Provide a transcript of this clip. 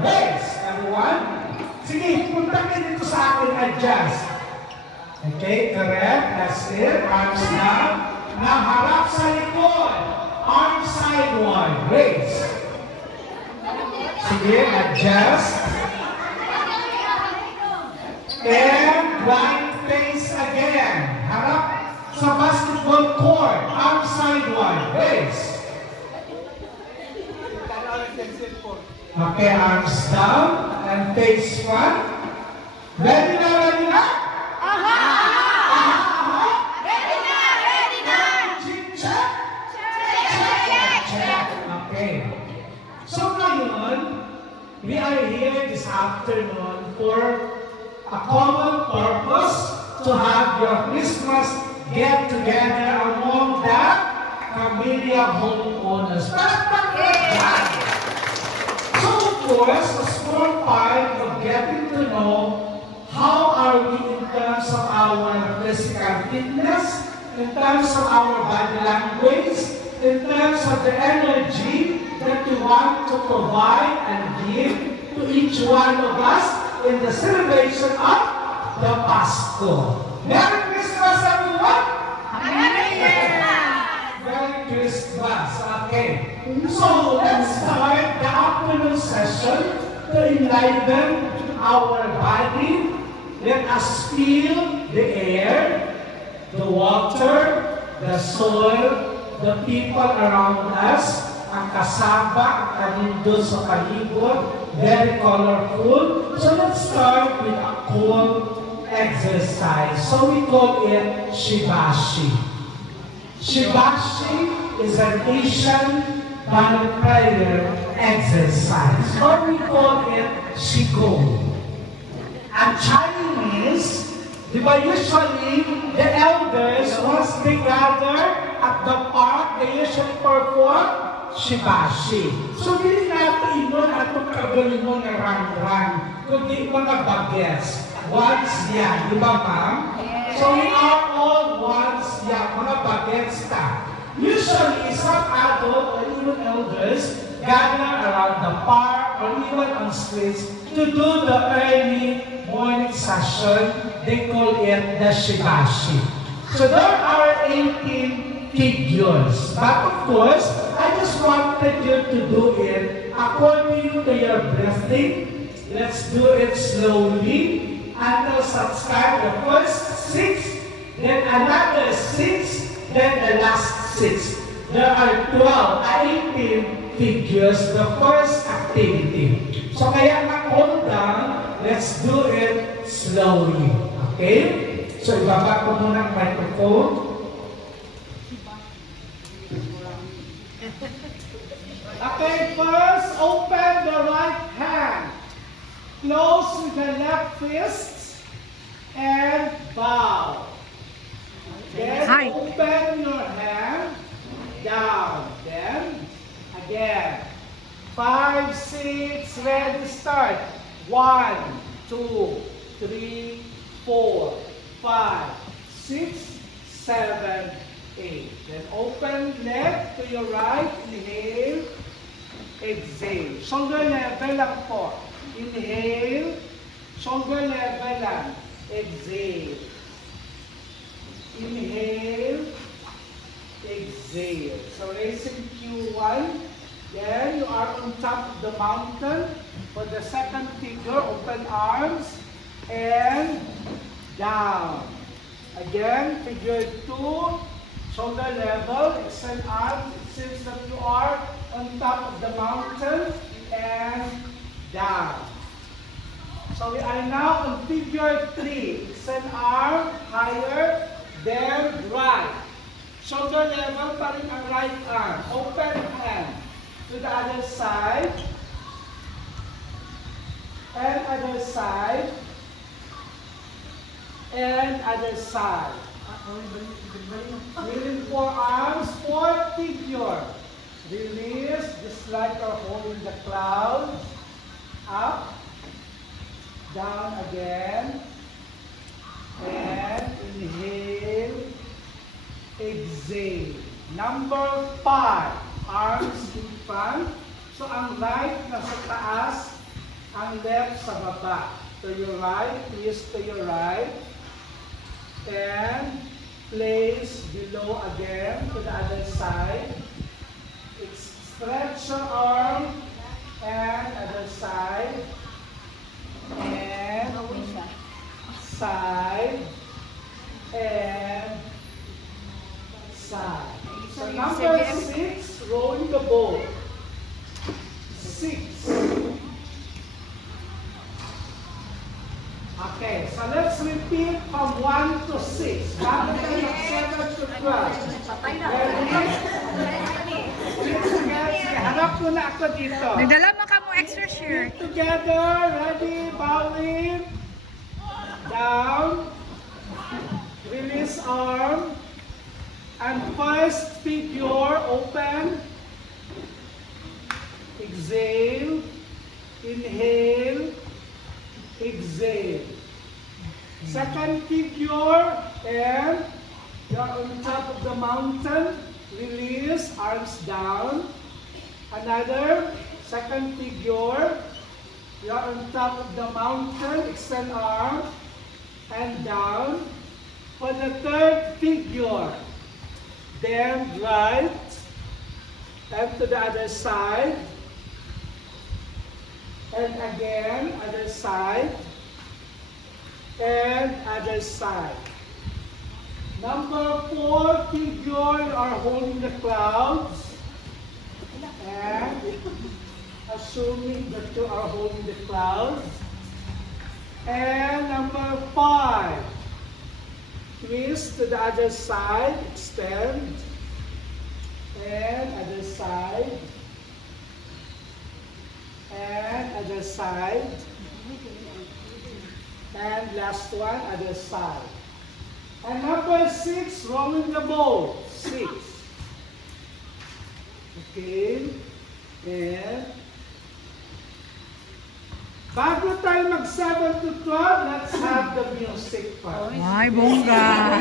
Raise. Everyone. Sige, punta kayo dito sa akin. Adjust. Okay, correct. That's it. Arms down. Now, harap sa likod. Arms sideward. Raise. Sige, adjust. And right face again. Harap sa basketball court. Arms sideward. Raise. Okay, arms down and face front. Ready na, ready na? Aha! Aha! Ready na! Ready na! Check, check. Check! Okay. So ngayon, we are here this afternoon for a common purpose to have your Christmas get together among the Familia homeowners. So of course, a small part of getting to know how are we in terms of our physical fitness, in terms of our body language, in terms of the energy that we want to provide and give to each one of us in the celebration of the Pasko. Merry Christmas, everyone! Merry Christmas. Okay. So let's start the afternoon session to enliven our body. Let us feel the air, the water, the soil, the people around us, ang kasaba, ang kanindo sa palibot, very colorful. So let's start with a cool exercise. So we call it Shibashi. Shibashi is an Asian body prayer exercise, or we call it Qigong. And Chinese, di ba usually the elders, once they gather at the park, they usually perform Shibashi. So hindi natin inon atong kagalingon nga rang-rang, kundi mga bagets. Once yan, di ba ma'am? So we are all once yan, mga bagets ka. Usually, some adult or even elders gather around the park or even on streets to do the early morning session. They call it the Shibashi. So there are 18 figures. But of course, I just wanted you to do it according to your breathing. Let's do it slowly until subscribe the first 6, then another 6, then the last 6. There are 18 figures, the first activity. So kaya hold down, let's do it slowly. Okay? So ibaba ko muna ang microphone. Okay, first open the right hand. Close with the left fist and bow. Then open your hand down. Then again. 5, 6, ready, start. 1, 2, 3, 4, 5, 6, 7, 8. Then open left to your right. Inhale. Exhale. Shoulder level lang po. Inhale. Shoulder level lang. Exhale. Inhale. Exhale. So raising Q1. Then you are on top of the mountain. For the second figure, open arms. And down. Again, figure 2. Shoulder level. Extend arms. It seems that you are on top of the mountain. And down. So we are now on figure 3. Extend arm higher, then right. Shoulder level pa rin ang right arm. Open hand to the other side. And other side. And other side. Within 4 arms, 4 figure. Release, just like you're holding the clouds. Up. Down again. And inhale. Exhale. Number 5. Arms in front. So ang right nasa taas, Ang left sa baba. To your right, twist to your right. And place below again to the other side. Stretch your arm and other side. And side. And side. So number 6, rolling the boat. 6. Okay, so let's repeat from 1 to 6. Bago tayo mag 7 to 12. Ready? Sige, harap ko na ako dito. Nagdala mo ka mo extra share. Feet together, ready, bowing. Down. Release arm. And first figure, open. Exhale. Inhale. Exhale. Second figure, and you're on top of the mountain. Release, arms down. Another, second figure. You're on top of the mountain. Extend arm and down. For the third figure, then right and to the other side. And again, other side, and other side. Number 4 figure, you are holding the clouds, and assuming that you are holding the clouds. And number 5, twist to the other side, extend, and other side. And other side. And last one, other side. And number 6, rolling the boat. 6. Okay. And bago tayo mag 7 to 12, let's have the music part. Ay, bongga.